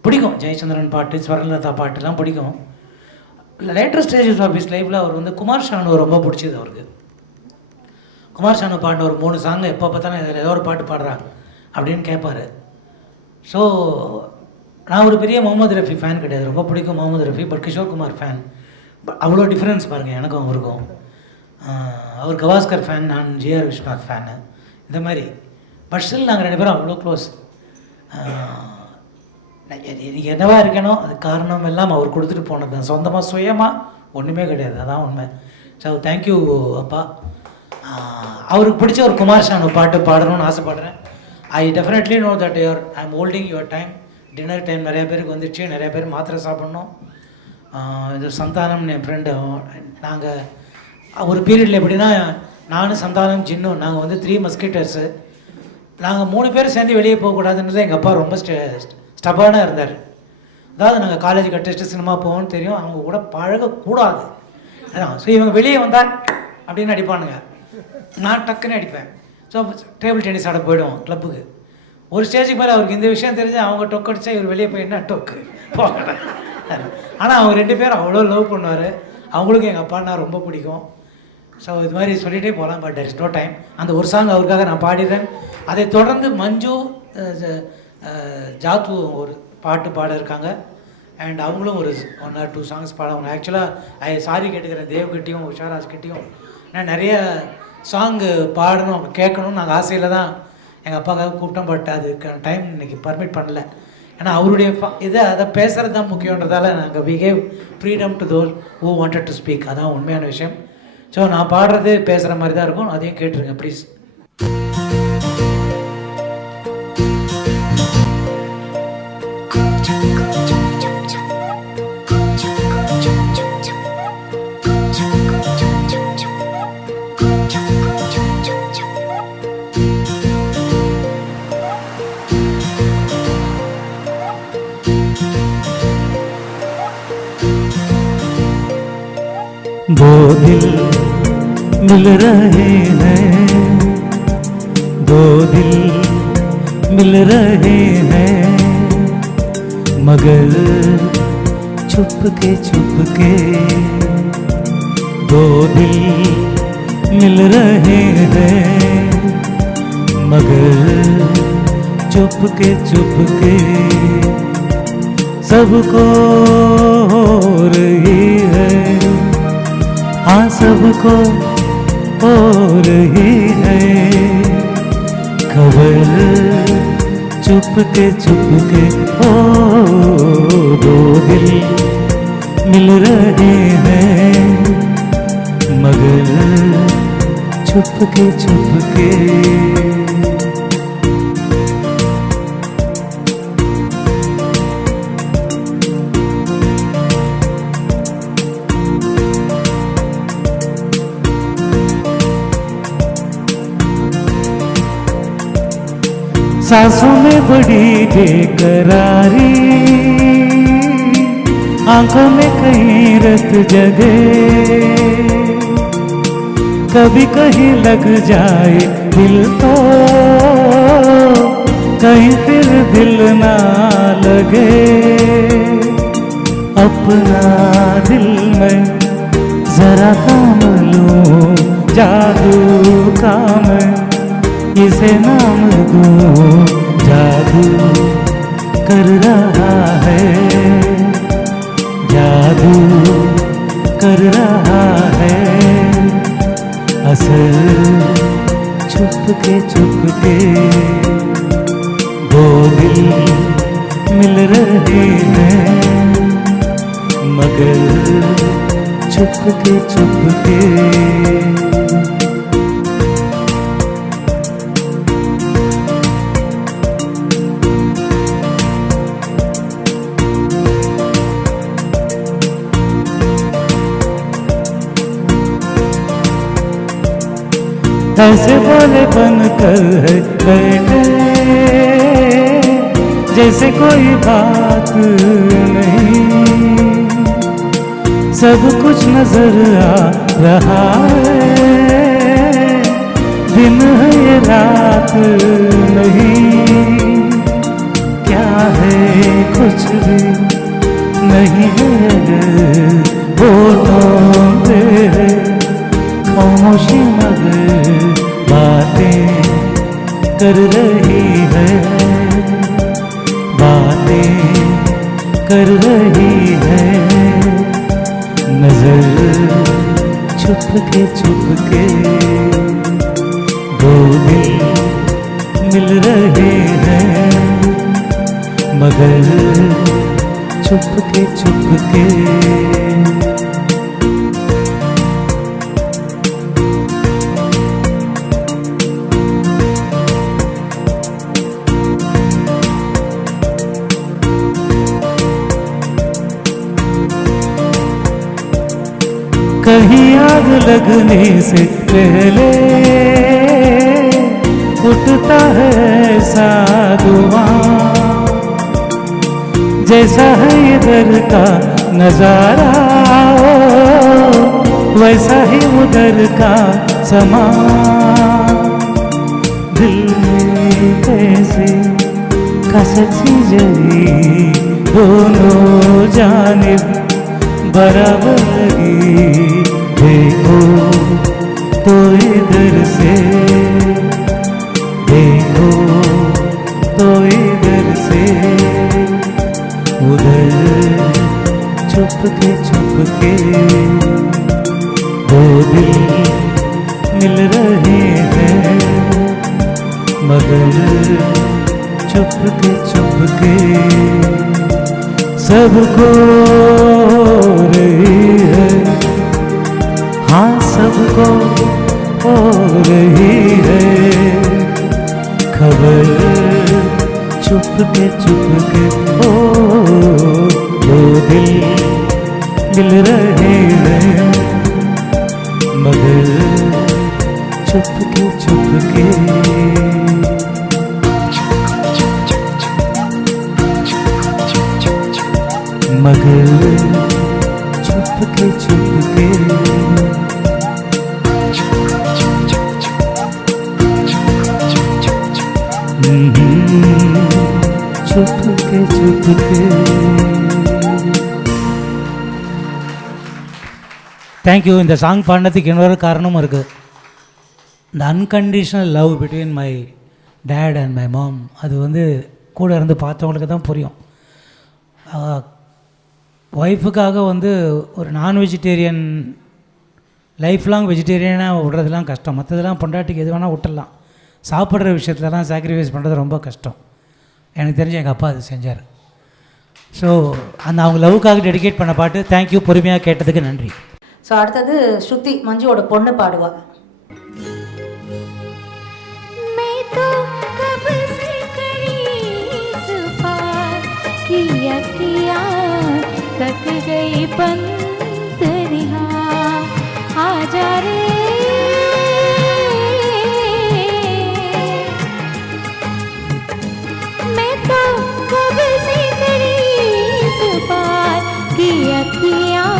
பிடிக்கும் ஜெயச்சந்திரன் பாட்டு, ஸ்வரலதா பாட்டுலாம் பிடிக்கும். லேட்டர் ஸ்டேஜஸ் ஆஃப் ஹிஸ் லைஃப்பில் அவர் வந்து குமார் ஷானு ரொம்ப பிடிச்சது அவருக்கு. குமார் ஷானு பாடின ஒரு 3 சாங்கு எப்போ பார்த்தாலும் இதில் ஏதோ ஒரு பாட்டு பாடுறாங்க அப்படின்னு கேட்பார். ஸோ நான் ஒரு பெரிய முகமது ரஃபி ஃபேன் கிடையாது, ரொம்ப பிடிக்கும் முகமது ரஃபி, பட் கிஷோர் குமார் ஃபேன். அவ்வளோ டிஃப்ரென்ஸ் பாருங்கள் எனக்கும் அவருக்கும். அவர் கவாஸ்கர் ஃபேன், நான் ஜிஆர் விஸ்வநாத் ஃபேனு, இந்த மாதிரி. பட் ஸ்டில் நாங்கள் 2 பேரும் அவ்வளோ க்ளோஸ். எனக்கு என்னவா இருக்கணும், அது காரணம் எல்லாம் அவர் கொடுத்துட்டு போனது தான். சொந்தமாக சுயமாக ஒன்றுமே கிடையாது, அதான் உண்மை. ஸோ தேங்க்யூ அப்பா. அவருக்கு பிடிச்ச ஒரு குமார் ஷானு பாட்டு பாடணும்னு ஆசைப்படுறேன். I definitely know that I am holding your time. Dinner time நிறைய பேருக்கு வந்துடுச்சு, நிறைய பேர் மாத்திரை சாப்பிட்ணும். இது சந்தானம் என் ஃப்ரெண்டு, நாங்கள் ஒரு பீரியடில் எப்படின்னா, நானும் சந்தானம் ஜின்னும் நாங்கள் வந்து 3 மஸ்கிட்டர்ஸு. நாங்கள் 3 பேர் சேர்ந்து வெளியே போகக்கூடாதுன்றது எங்கள் அப்பா ரொம்ப ஸ்டபானாக இருந்தார். அதாவது நாங்கள் காலேஜ் கட்டஸ்ட்டு சினிமா போவோம்னு தெரியும், அவங்க கூட பழகக்கூடாது. அதான். ஸோ இவங்க வெளியே வந்தால் அப்படின்னு அடிப்பானுங்க, நான் டக்குன்னு அடிப்பேன். ஸோ டேபிள் டென்னிஸ் ஆட போய்டுவோம் கிளப்புக்கு. ஒரு ஸ்டேஜுக்கு மேலே அவருக்கு இந்த விஷயம் தெரிஞ்சு அவங்க டொக்கு அடித்தா இவர் வெளியே போய் என்ன டொக்கு போகல. ஆனால் அவங்க 2 பேரும் அவ்வளோ லவ் பண்ணுவார். அவங்களுக்கும் எங்கள் அப்பான்னா ரொம்ப பிடிக்கும். ஸோ இது மாதிரி சொல்லிகிட்டே போகலாம், but there is no time. அந்த ஒரு சாங் அவருக்காக நான் பாடிடுறேன். அதை தொடர்ந்து மஞ்சு ஜாத்து ஒரு பாட்டு பாட இருக்காங்க. அண்ட் அவங்களும் ஒரு 1 or 2 சாங்ஸ் பாடுவாங்க. ஆக்சுவலாக சாரி கேட்டுக்கிறேன் தேவ்கிட்டையும் உஷாராஜ்கிட்டையும். நான் நிறைய சாங்கு பாடணும் கேட்கணும்னு நாங்கள் ஆசையில் தான் எங்கள் அப்பாவுக்காக கூப்பிட்டோம். பட் அதுக்கான டைம் இன்றைக்கி பர்மிட் பண்ணல. ஏன்னா அவருடைய அதை பேசுகிறது தான் முக்கியன்றதால நாங்கள் we gave freedom to those who wanted to speak. அதான் உண்மையான விஷயம். ஸோ நான் பாடுறது பேசுகிற மாதிரி தான் இருக்கும், அதையும் கேட்டுருங்க ப்ளீஸ். दो दिल मिल रहे हैं, 2 दिल मिल रहे हैं, मगर छुपके 2 दिल मिल रहे हैं, मगर छुपके सबको हो रही है, हाँ सबको हो रही है खबर, चुपके ओ 2 दिल मिल रहे हैं, मगर चुपके चुपके सांसों में बड़ी बेकरारी, आंखों में कहीं रत जगे, कभी कहीं लग जाए दिल तो कहीं फिर दिल ना लगे। अपना दिल में जरा काम लूं, जादू का मैं इसे नाम दूं, जादू कर रहा है, जादू कर रहा है, असर छुपके छुपके दो दिल मिल रहे हैं, मगर छुपके छुपके। ऐसे बोले बन कर है बैठे जैसे कोई बात नहीं, सब कुछ नजर आ रहा है, दिन है ये रात नहीं, क्या है कुछ भी नहीं है, बोलों तेरे खामोशी मगर बातें कर रही है, बातें कर रही है, नजर छुपके छुपके दो दिल मिल रहे हैं, मगर छुपके छुपके। कहीं आग लगने से पहले उठता है ऐसा धुआं, जैसा है इधर का नजारा वैसा ही उधर का समा, दिल में कैसे कसक सी जली दोनों जानिब बराबर लगी, देखो तो इधर से, देखो तो इधर से, उधर छुपके छुपके दो दिल मिल रहे हैं, मगर छुपके छुपके सबको रही है, हाँ सबको हो रही है खबर, छुपके छुपके ओ दो दिल मिल रहे हैं, मगर छुपके छुपके। मगर छुपके छुपके छुपके छुपके। தேங்க்யூ. இந்த சாங் பாடினதுக்கு இன்னொரு காரணமும் இருக்குது. இந்த unconditional love between my dad and my mom, அது வந்து கூட இருந்து பார்த்தவங்களுக்கு தான் புரியும். ஒய்ஃபுக்காக வந்து ஒரு நான் வெஜிடேரியன் லைஃப் லாங் வெஜிடேரியனாக விடுறதுலாம் கஷ்டம், மற்றதெல்லாம் பொண்டாட்டிக்கு எது வேணால் விட்டுடலாம், சாப்பிட்ற விஷயத்துலலாம் சாக்ரிஃபைஸ் பண்ணுறது ரொம்ப கஷ்டம். எனக்கு தெரிஞ்ச எங்கள் அப்பா அது செஞ்சார். ஸோ அந்த அவங்க லவ்வுக்காக டெடிகேட் பண்ண பாட்டு. தேங்க்யூ, பொறுமையாக கேட்டதுக்கு நன்றி. ஸோ அடுத்தது ஸ்ருதி, மஞ்சுவோட பொண்ணு பாடுவா. अखियाँ तक गई पंतनिया आजा रे मैं तो कब से खड़ी इस पार की अखियाँ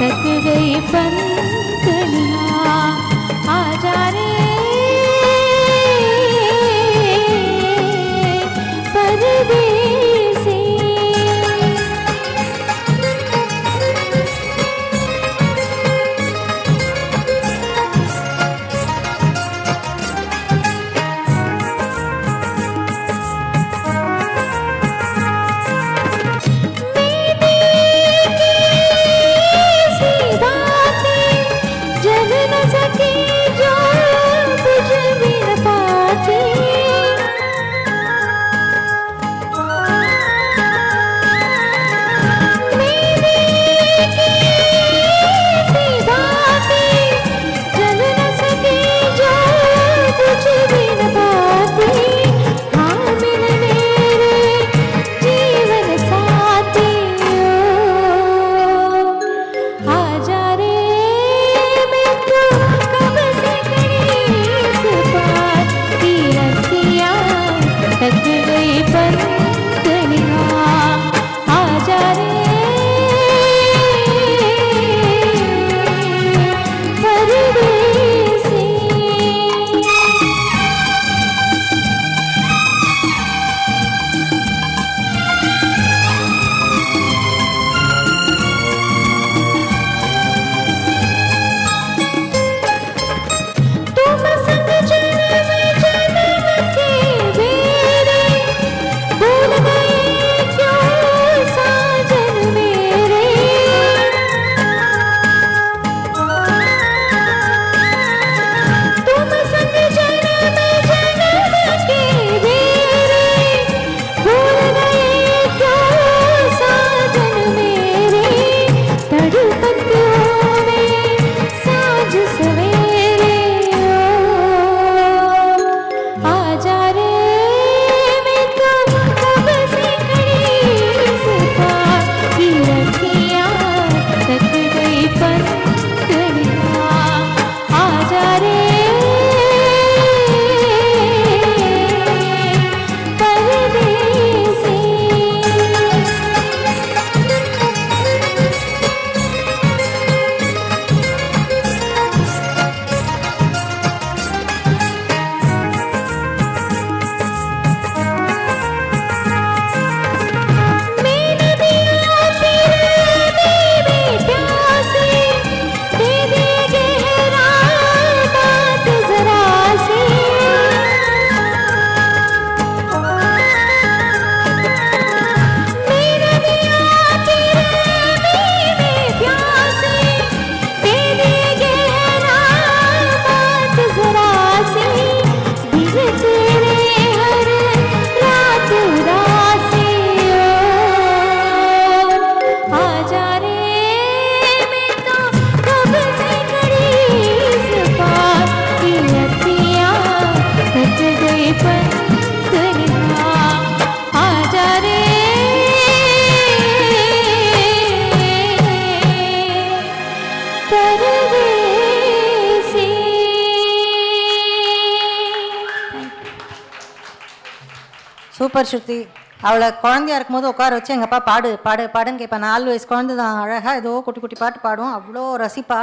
तक गई पंतनिया आजा रे परदेसी। जल न सके जो बुझ भी न पाती मेरी कैसी बातें जल न सके जो बुझ भी न पाती हाँ मिल मेरे जीवन साथी आजा रे मैं तो कब से खड़ी इस पार की अखियाँ तक गई पंतनिया आजा रे परदेसी। तुम संग जन्म जन्म के बेरे भूल गए क्यों साजन मेरे तुम संग जन्म जन्म के बेरे भूल गए क्यों साजन मेरे तड़पत हूँ मैं साँझ सवेरे आजा रे मैं तो कब से खड़ी इस पार की अखियाँ तक गई पंतनिया आजा रे परदेसी। मैंने दिया फिर भी प्यासे दे दे गहरा बात जरा सी मैंने दिया फिर भी प्यासे दे दे गहरा बात जरा सी दिल तेरे हर रात उदासी आजा रे मैं तो कब से खड़ी इस पार की अखियाँ तक गई पंतनिया आजा रे परदेसी। சூப்பர் ஸ்ருதி. அவளை குழந்தையா இருக்கும்போது உட்கார வச்சு எங்கள் அப்பா பாடு பாடு பாடுன்னு கேட்பேன். 4 வயசு குழந்தை தான், அழகாக ஏதோ குட்டி குட்டி பாட்டு பாடும், அவ்வளோ ரசிப்பா.